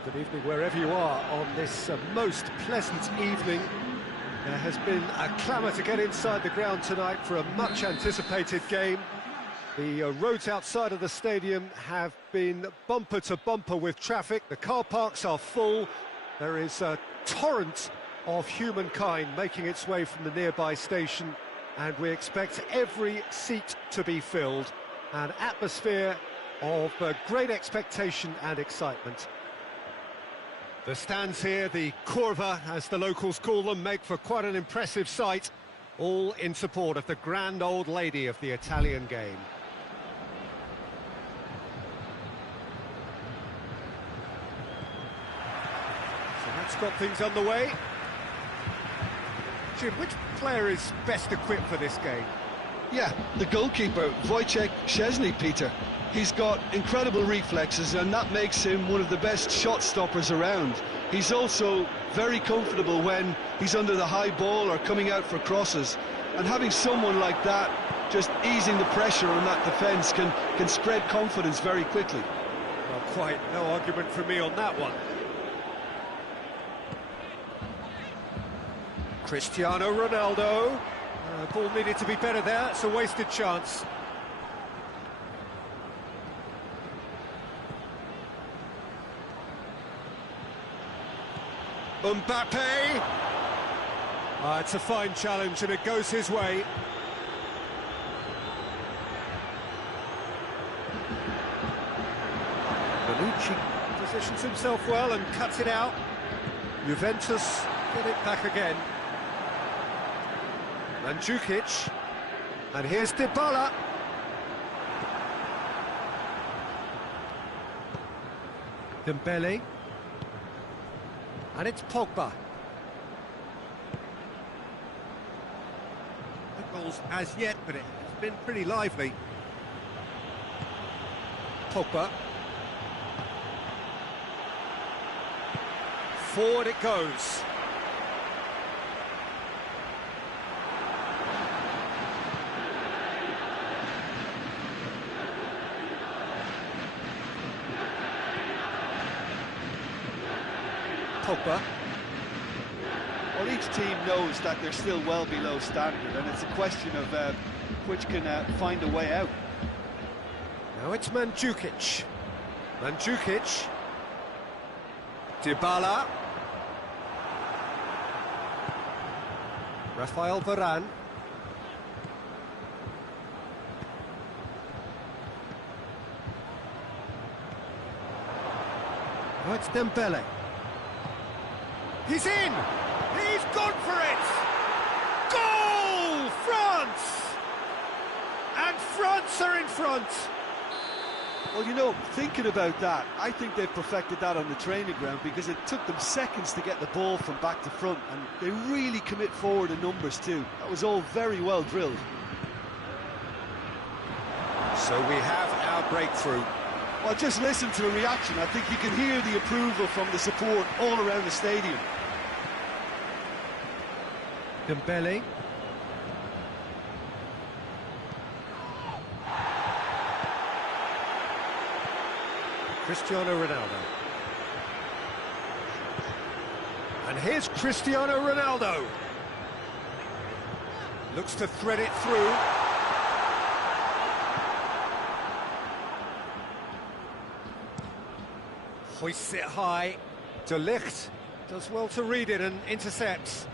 Well, good evening wherever you are on this most pleasant evening. There has been a clamour to get inside the ground tonight for a much-anticipated game. The roads outside of the stadium have been bumper to bumper with traffic. The car parks are full. There is a torrent of humankind making its way from the nearby station, and we expect every seat to be filled. An atmosphere of great expectation and excitement. The stands here, the curva, as the locals call them, make for quite an impressive sight, all in support of the grand old lady of the Italian game. So that's got things underway. Jim, which player is best equipped for this game? Yeah, the goalkeeper, Wojciech Szczesny, Peter. He's got incredible reflexes, and that makes him one of the best shot stoppers around. He's also very comfortable when he's under the high ball or coming out for crosses. And having someone like that just easing the pressure on that defence can spread confidence very quickly. Well, quite no argument from me on that one. Cristiano Ronaldo. Ball needed to be better there. It's a wasted chance. Mbappe. It's a fine challenge and it goes his way. Bonucci positions himself well and cuts it out. Juventus get it back again. Mandzukic, and here's Dybala. Dembele, and it's Pogba. No goals as yet, but it's been pretty lively. Pogba. Forward it goes. Pogba. Well, each team knows that they're still well below standard, and it's a question of which can find a way out. Now it's Mandzukic. Mandzukic. Dybala. Rafael Varane. Now it's Dembele. He's in! He's gone for it! Goal! France! And France are in front! Well, you know, thinking about that, I think they've perfected that on the training ground, because it took them seconds to get the ball from back to front, and they really commit forward in numbers too. That was all very well drilled. So we have our breakthrough. Well, just listen to the reaction. I think you can hear the approval from the support all around the stadium. Dembele. Cristiano Ronaldo. And here's Cristiano Ronaldo. Looks to thread it through. Hoists it high. De Ligt does well to read it and intercepts.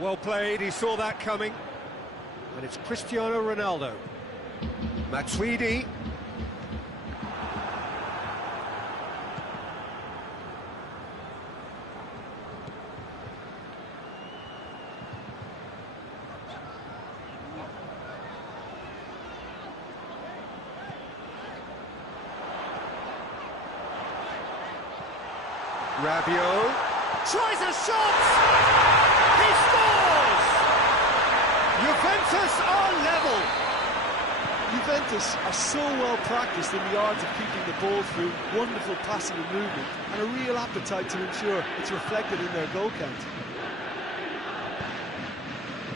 Well played, he saw that coming. And it's Cristiano Ronaldo. Matuidi. Rabiot tries a shot! He scores! Juventus are level! Juventus are so well practiced in the art of keeping the ball through, wonderful passing and movement, and a real appetite to ensure it's reflected in their goal count.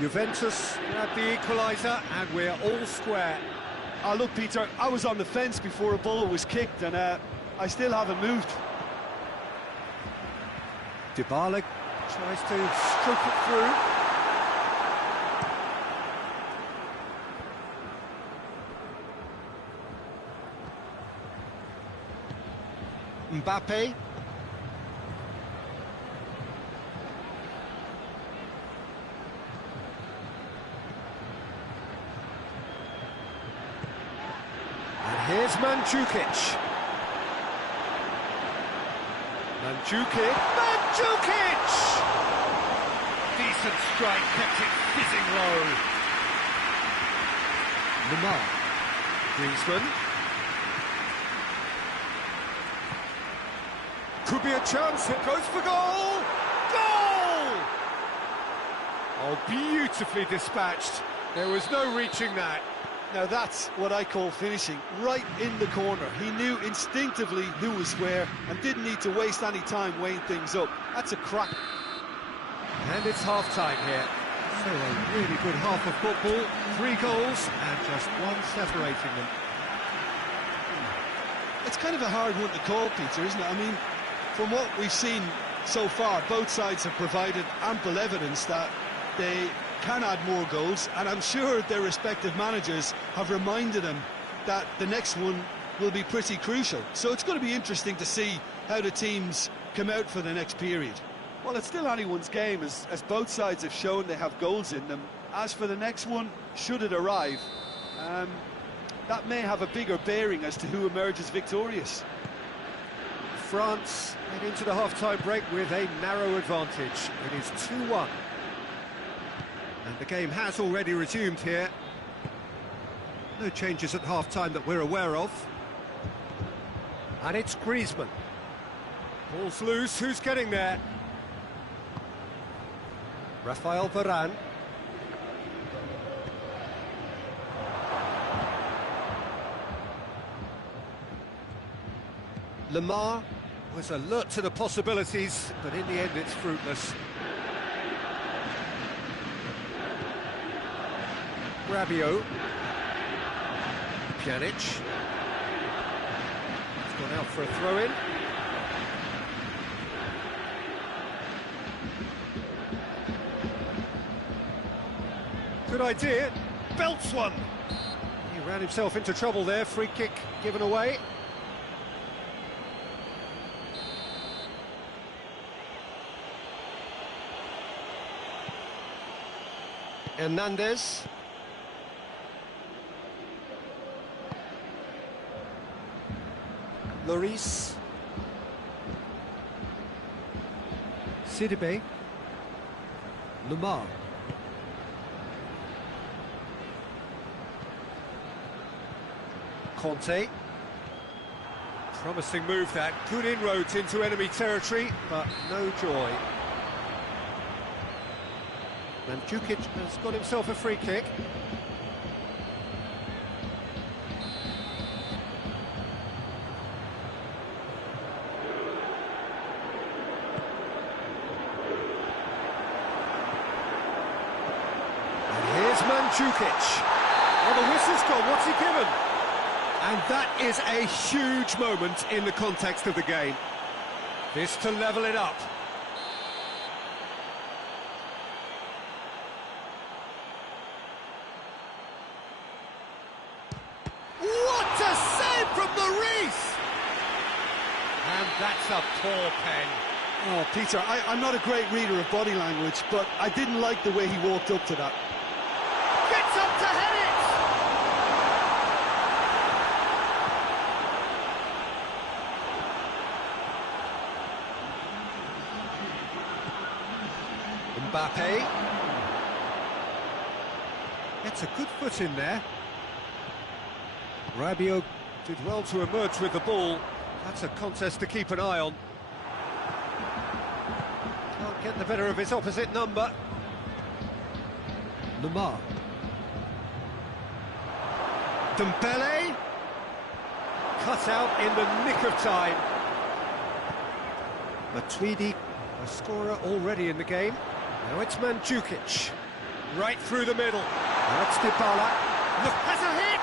Juventus grab the equaliser, and we're all square. Look, Peter, I was on the fence before a ball was kicked, and I still haven't moved. Dybala tries to stroke it through. Mbappe. And here's Mandzukic. Mandzukic. Decent strike, kept it fizzing low. Lamar. Griezmann. Could be a chance, it goes for goal! Goal! Oh, beautifully dispatched. There was no reaching that. Now that's what I call finishing, right in the corner. He knew instinctively who was where and didn't need to waste any time weighing things up. That's a crack. And it's half-time here. So a really good half of football, 3 goals and just one separating them. It's kind of a hard one to call, Peter, isn't it? I mean, from what we've seen so far, both sides have provided ample evidence that they can add more goals, and I'm sure their respective managers have reminded them that the next one will be pretty crucial. So it's going to be interesting to see how the teams come out for the next period. Well, it's still anyone's game, as both sides have shown they have goals in them. As for the next one, should it arrive, that may have a bigger bearing as to who emerges victorious. France head into the half-time break with a narrow advantage. It is 2-1. And the game has already resumed here. No changes at half-time that we're aware of. And it's Griezmann. Ball's loose, who's getting there? Rafael Varane. Lamar was alert to the possibilities, but in the end it's fruitless. Rabiot. Pjanic. He's gone out for a throw-in. Good idea. Belts one. He ran himself into trouble there. Free kick given away. Hernandez. Lloris. Sidibe. Lamar. Conte. Promising move that. Good inroads into enemy territory, but no joy. Mandzukic has got himself a free kick. And here's Mandzukic. Well, the whistle's gone. What's he given? And that is a huge moment in the context of the game. This to level it up. What a save from Lloris! And that's a poor pen. Oh, Peter, I'm not a great reader of body language, but I didn't like the way he walked up to that. Gets up to head it! Mbappe. Gets a good foot in there. Rabiot did well to emerge with the ball. That's a contest to keep an eye on. Can't get the better of his opposite number. Lamar. Dembele. Cut out in the nick of time. Matuidi, a scorer already in the game. Now it's Mandzukic. Right through the middle. Now it's Dybala. Look, has a hit!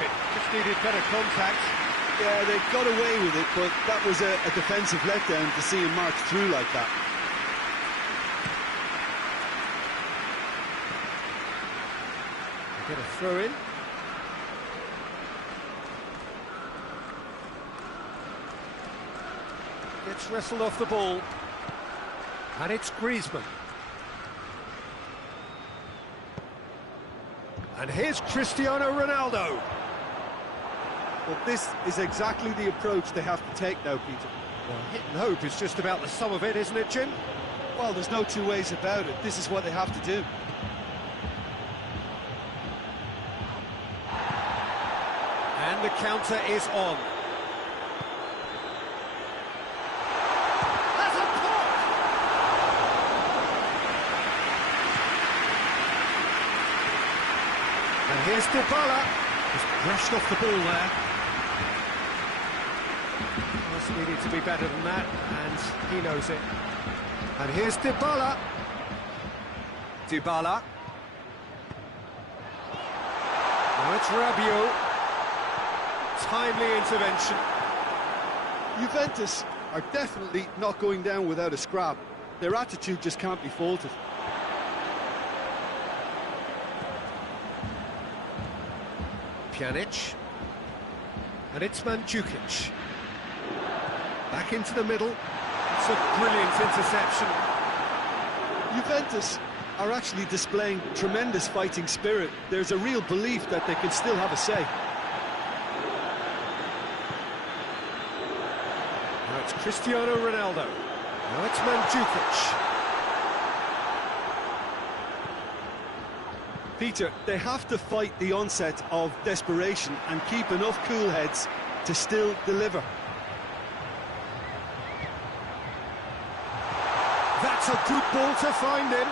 it, just needed better contact. Yeah, they got away with it, but that was a defensive letdown to see him march through like that. They get a throw in. Gets wrestled off the ball. And it's Griezmann. And here's Cristiano Ronaldo. Well, this is exactly the approach they have to take now, Peter. Well, hit and hope is just about the sum of it, isn't it, Jim? Well, there's no two ways about it. This is what they have to do. And the counter is on. That's a pop! And here's Dybala. Just brushed off the ball there. Pass needed to be better than that, and he knows it. And here's Dybala. Dybala. Now it's Rabiot. Timely intervention. Juventus are definitely not going down without a scrap. Their attitude just can't be faulted. Pjanic. And it's Mandzukic. Back into the middle. It's a brilliant interception. Juventus are actually displaying tremendous fighting spirit. There's a real belief that they can still have a say. Now it's Cristiano Ronaldo. Now it's Mandzukic. Peter, they have to fight the onset of desperation and keep enough cool heads to still deliver. That's a good ball to find him.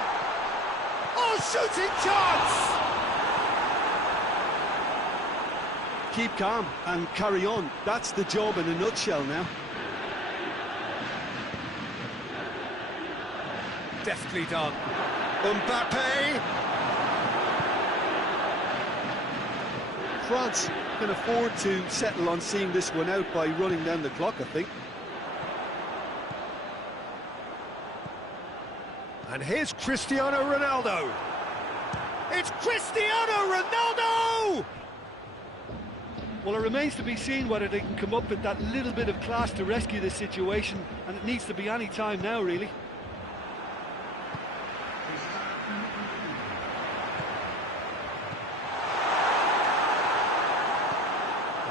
Oh, shooting chance! Keep calm and carry on. That's the job in a nutshell now. Deftly done. Mbappe! France can afford to settle on seeing this one out by running down the clock, I think. And here's Cristiano Ronaldo. It's Cristiano Ronaldo! Well, it remains to be seen whether they can come up with that little bit of class to rescue this situation, and it needs to be any time now, really.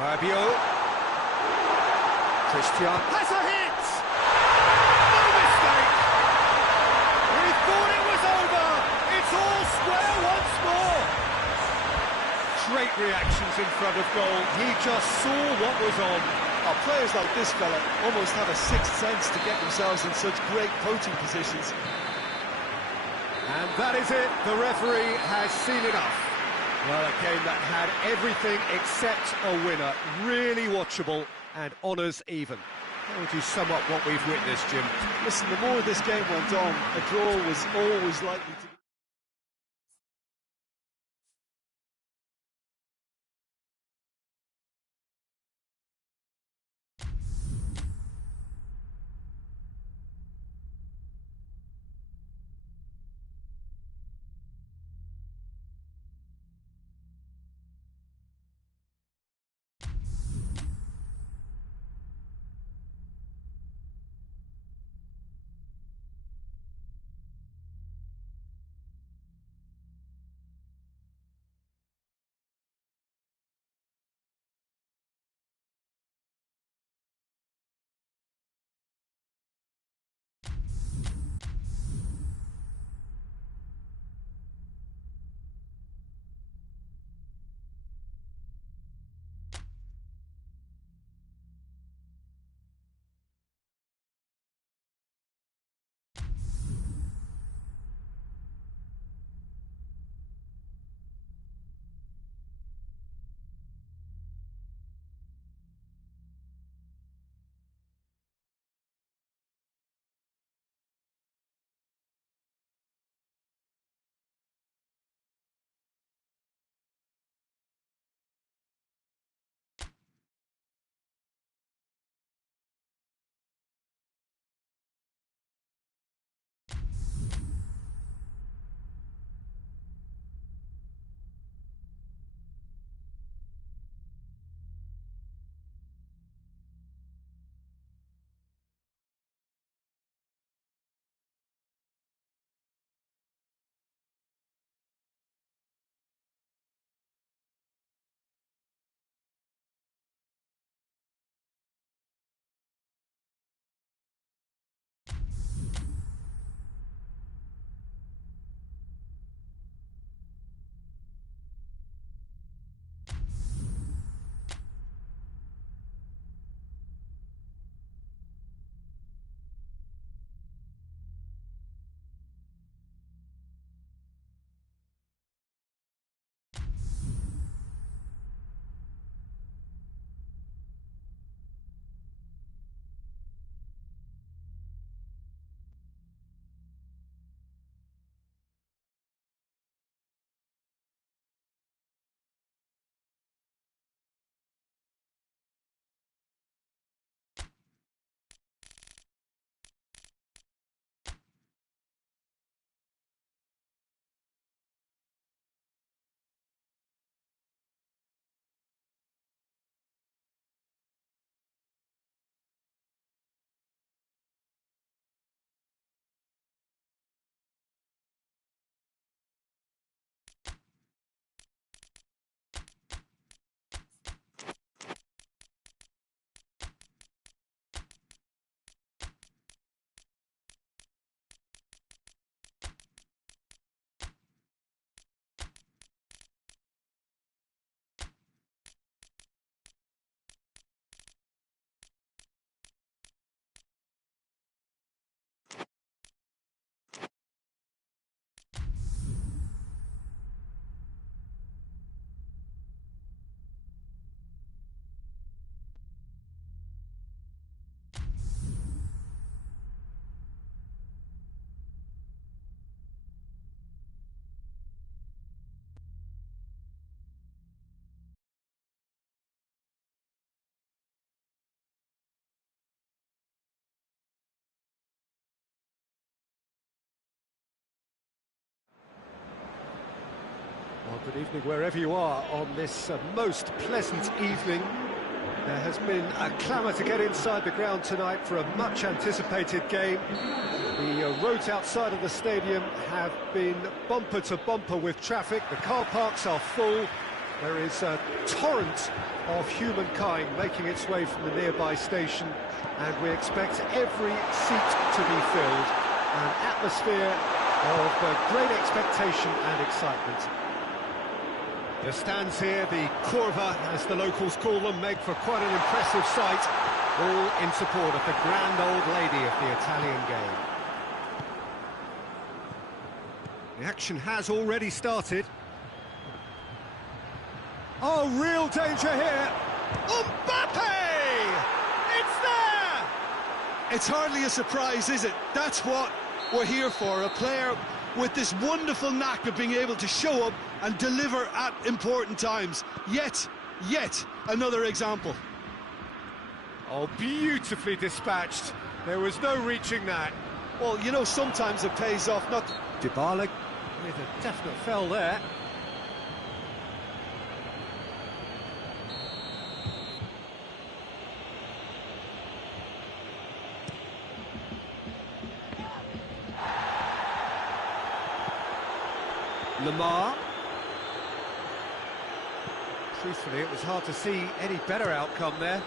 Rabiot. Cristiano has a hit! No mistake! We thought it was over! It's all square once more! Great reactions in front of goal. He just saw what was on. Oh, players like this fella almost have a sixth sense to get themselves in such great coaching positions. And that is it. The referee has seen enough. Well, a game that had everything except a winner. Really watchable and honours even. How would you sum up what we've witnessed, Jim? Listen, the more this game went on, a draw was always likely to be... Good evening wherever you are on this most pleasant evening. There has been a clamour to get inside the ground tonight for a much anticipated game. The roads outside of the stadium have been bumper to bumper with traffic. The car parks are full. There is a torrent of humankind making its way from the nearby station, and we expect every seat to be filled. An atmosphere of great expectation and excitement. The stands here, the curva, as the locals call them, make for quite an impressive sight, all in support of the grand old lady of the Italian game. The action has already started. Oh, real danger here! Mbappe! It's there! It's hardly a surprise, is it? That's what we're here for, a player with this wonderful knack of being able to show up and deliver at important times. Yet another example. Oh, beautifully dispatched. There was no reaching that. Well, you know, sometimes it pays off not... Dybala with a definite foul there. Lamar. Truthfully, it was hard to see any better outcome there.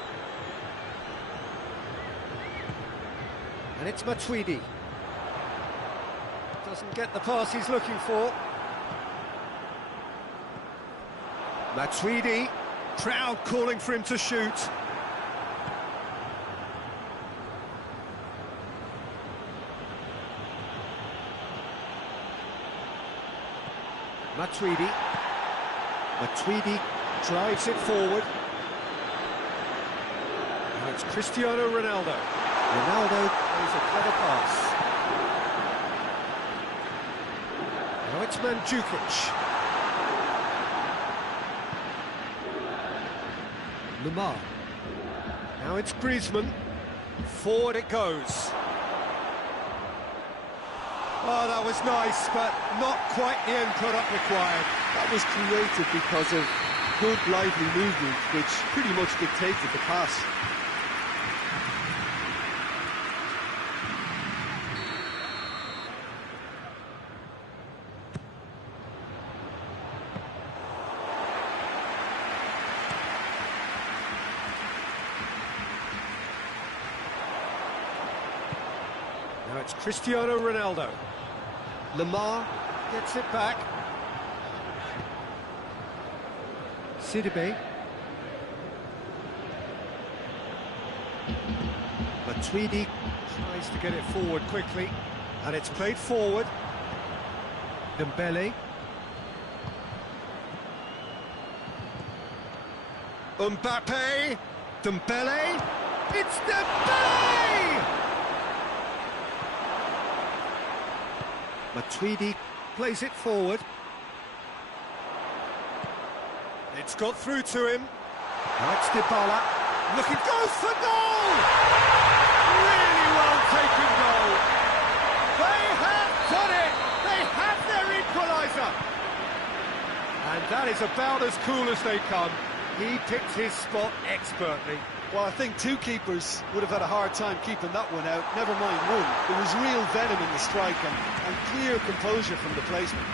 And it's Matuidi. Doesn't get the pass he's looking for. Matuidi, crowd calling for him to shoot. Matuidi drives it forward. Now it's Cristiano Ronaldo. Ronaldo plays a clever pass. Now it's Mandzukic. Lamar. Now it's Griezmann. Forward it goes. Oh, that was nice, but not quite the end product required. That was created because of good, lively movement, which pretty much dictated the pass. Now it's Cristiano Ronaldo. Lamar gets it back. Sidibe. Matuidi tries to get it forward quickly, and it's played forward. Dembele. Mbappe. Dembele. It's Dembele! Matuidi plays it forward. It's got through to him. Now it's Dybala. Looking, goes for goal! Really well taken goal. They have done it! They have their equaliser! And that is about as cool as they come. He picked his spot expertly. Well, I think two keepers would have had a hard time keeping that one out, never mind one. There was real venom in the strike and clear composure from the placement.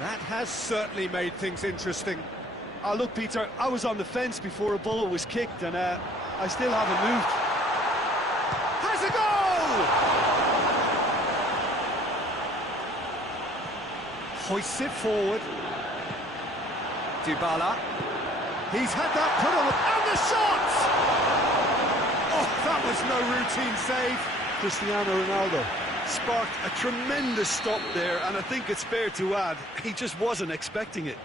That has certainly made things interesting. Oh, look, Peter, I was on the fence before a ball was kicked, and I still haven't moved. Has a goal! Hoists it forward. Dybala. He's had that put on, and the shot! Oh, that was no routine save. Cristiano Ronaldo sparked a tremendous stop there, and I think it's fair to add, he just wasn't expecting it.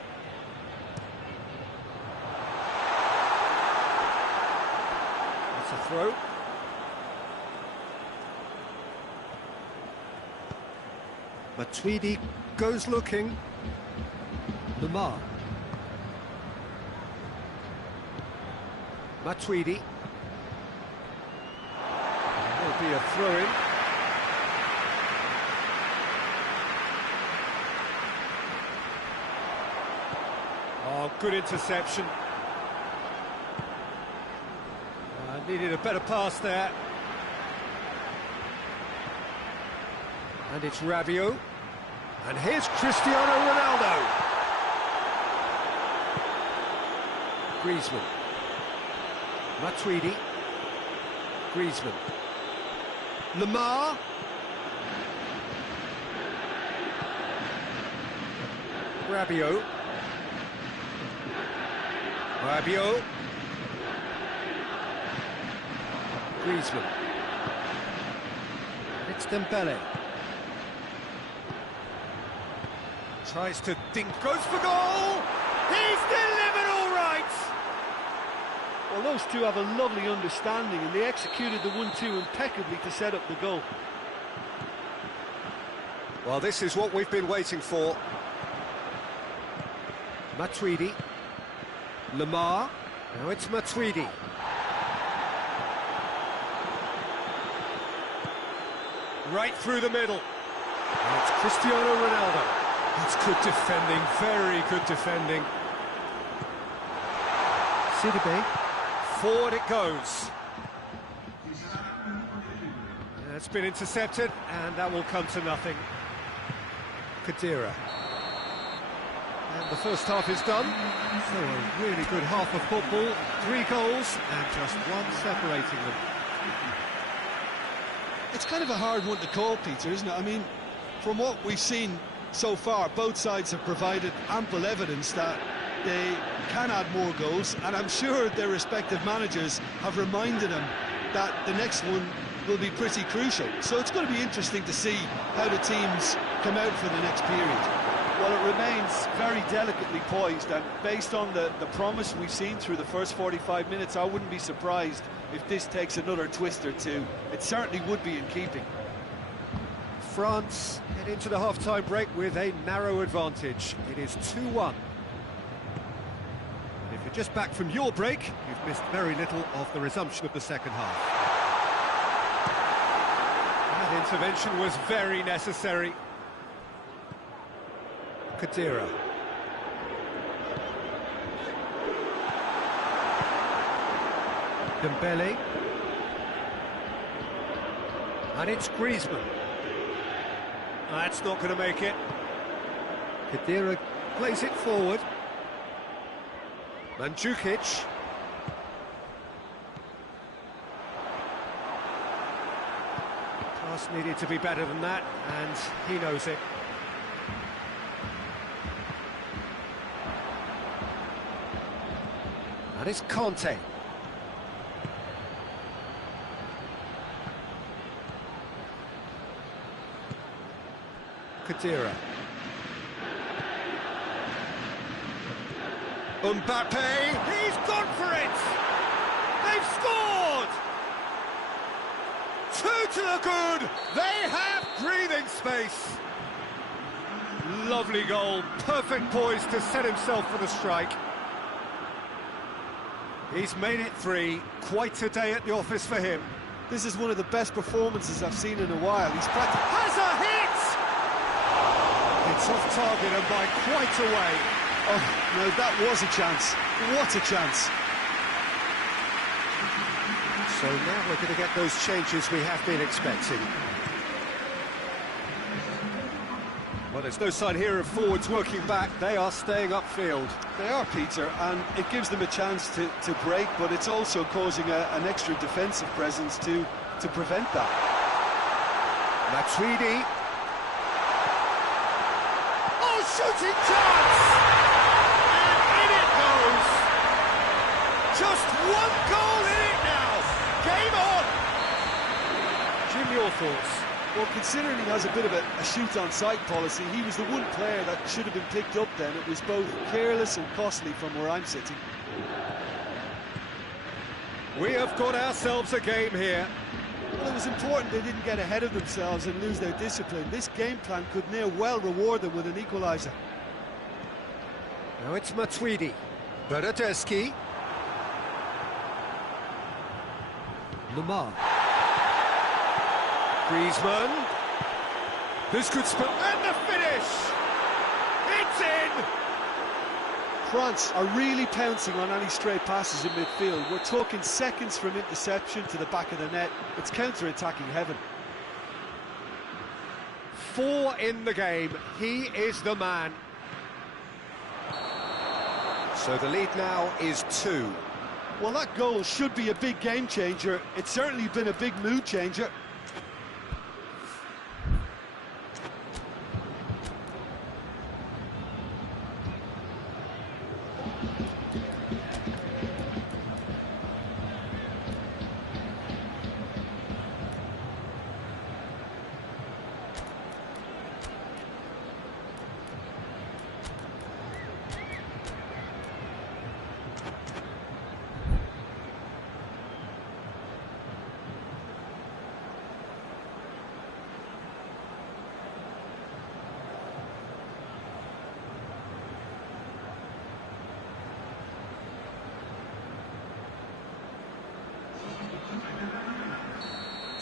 That's a throw. Matuidi goes looking. Lamar. Matuidi. There'll be a throw-in. Oh, good interception. Needed a better pass there. And it's Rabiot. And here's Cristiano Ronaldo. Griezmann. Matuidi. Griezmann. Lamar. Rabiot. Rabiot. Griezmann. It's Dembele. Tries to dink, goes for goal! He's delivered all right! Well, those two have a lovely understanding, and they executed the 1-2 impeccably to set up the goal. Well, this is what we've been waiting for. Matuidi. Lamar. Now it's Matuidi. Right through the middle. And it's Cristiano Ronaldo. That's good defending, very good defending. Sidibe. Forward it goes. It's been intercepted, and that will come to nothing. Khedira. And the first half is done. So a really good half of football. 3 goals, and just one separating them. It's kind of a hard one to call, Peter, isn't it? I mean, from what we've seen so far, both sides have provided ample evidence that they can add more goals, and I'm sure their respective managers have reminded them that the next one will be pretty crucial. So it's going to be interesting to see how the teams come out for the next period. Well, it remains very delicately poised, and based on the promise we've seen through the first 45 minutes, I wouldn't be surprised if this takes another twist or two. It certainly would be in keeping. France head into the half-time break with a narrow advantage. It is 2-1. If you're just back from your break, you've missed very little of the resumption of the second half. That intervention was very necessary. Khedira. Dembele. And it's Griezmann. That's not going to make it. Khedira plays it forward. Mandzukic. Pass needed to be better than that, and he knows it. And it's Conte. Khedira. Mbappe, he's gone for it! They've scored! 2 to the good! They have breathing space! Lovely goal, perfect poise to set himself for the strike. He's made it 3, quite a day at the office for him. This is one of the best performances I've seen in a while. He's has a hit! It's off target and by quite a way. Oh, no, that was a chance. What a chance. So now we're going to get those changes we have been expecting. Well, there's no sign here of forwards working back. They are staying upfield. They are, Peter, and it gives them a chance to break, but it's also causing an extra defensive presence to prevent that. Matuidi. Oh, shooting chance! And in it goes! Just 1 goal in it now! Game on! Jim, your thoughts? Well, considering he has a bit of a shoot-on-sight policy, he was the one player that should have been picked up then. It was both careless and costly from where I'm sitting. We have got ourselves a game here. Well, it was important they didn't get ahead of themselves and lose their discipline. This game plan could near well reward them with an equaliser. Now it's Matuidi. Bernardeschi. Lamar. Griezmann. This could spell... And the finish! It's in! France are really pouncing on any stray passes in midfield. We're talking seconds from interception to the back of the net. It's counter-attacking heaven. 4 in the game. He is the man. So the lead now is 2. Well, that goal should be a big game changer. It's certainly been a big mood changer.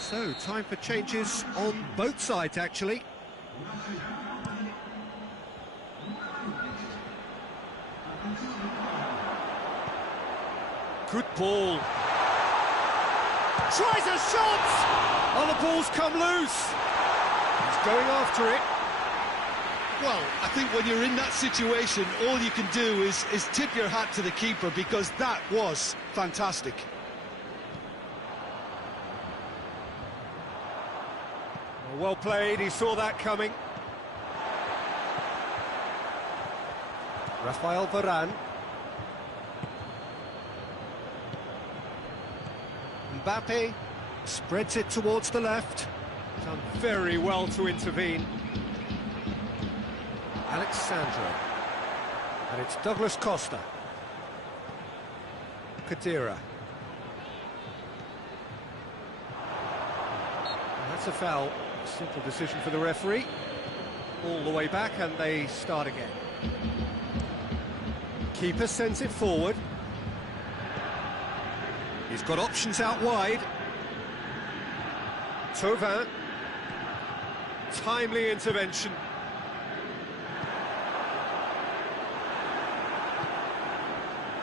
So, time for changes on both sides, actually. Good ball. Tries a shot! Oh, the ball's come loose. He's going after it. Well, I think when you're in that situation, all you can do is tip your hat to the keeper, because that was fantastic. Well played, he saw that coming. Rafael Varane. Mbappe spreads it towards the left. Done very well to intervene. Alexandro. And it's Douglas Costa. Kadira. That's a foul. Simple decision for the referee. All the way back, and they start again. Keeper sends it forward. He's got options out wide. Thauvin. Timely intervention.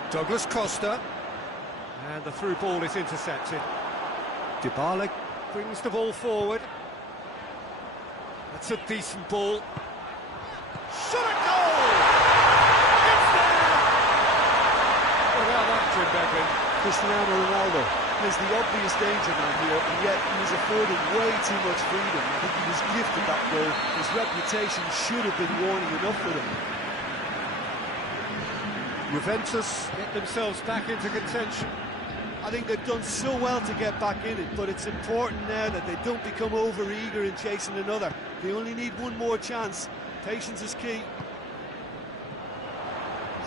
Douglas Costa. And the through ball is intercepted. Dybala brings the ball forward. That's a decent ball. Shot at goal! It's there! What about that, Jim Beglin? Cristiano Ronaldo is the obvious danger man here, and yet he was afforded way too much freedom. I think he was gifted that goal. His reputation should have been warning enough for him. Juventus get themselves back into contention. I think they've done so well to get back in it, but it's important now that they don't become over-eager in chasing another. They only need one more chance. Patience is key.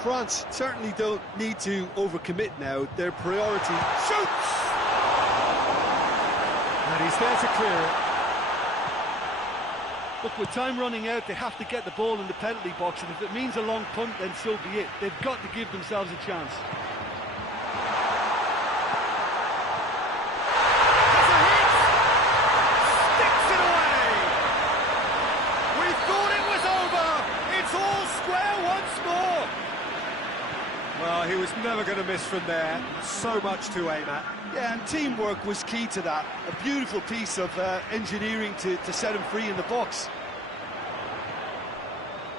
France certainly don't need to overcommit now. Their priority... Shoots! And he's there to clear it. Look, with time running out, they have to get the ball in the penalty box, and if it means a long punt, then so be it. They've got to give themselves a chance. Well, he was never going to miss from there. So much to aim at. Yeah, and teamwork was key to that. A beautiful piece of engineering to set him free in the box.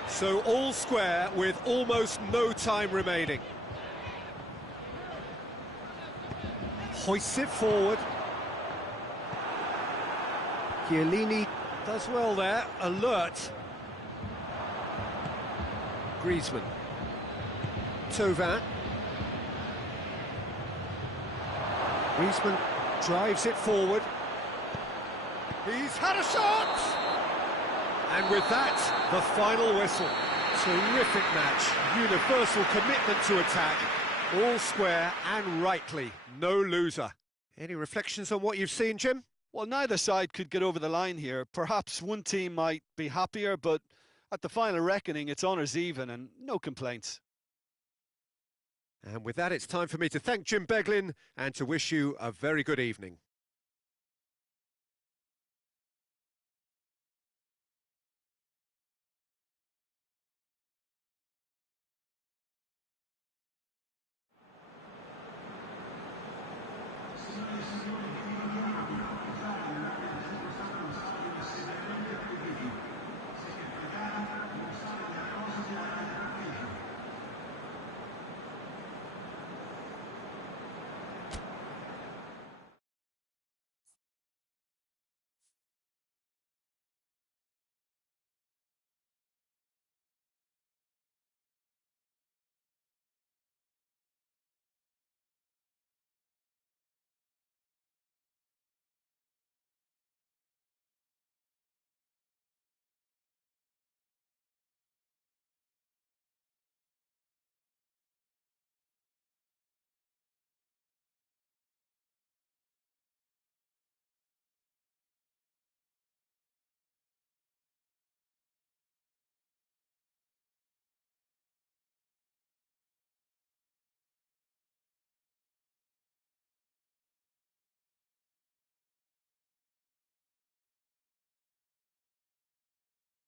So all square with almost no time remaining. Hoists it forward. Chiellini does well there, alert. Griezmann. Thauvin. Griezmann drives it forward. He's had a shot! And with that, the final whistle. Terrific match. Universal commitment to attack. All square and rightly. No loser. Any reflections on what you've seen, Jim? Well, neither side could get over the line here. Perhaps one team might be happier, but at the final reckoning, it's honours even and no complaints. And with that, it's time for me to thank Jim Beglin and to wish you a very good evening.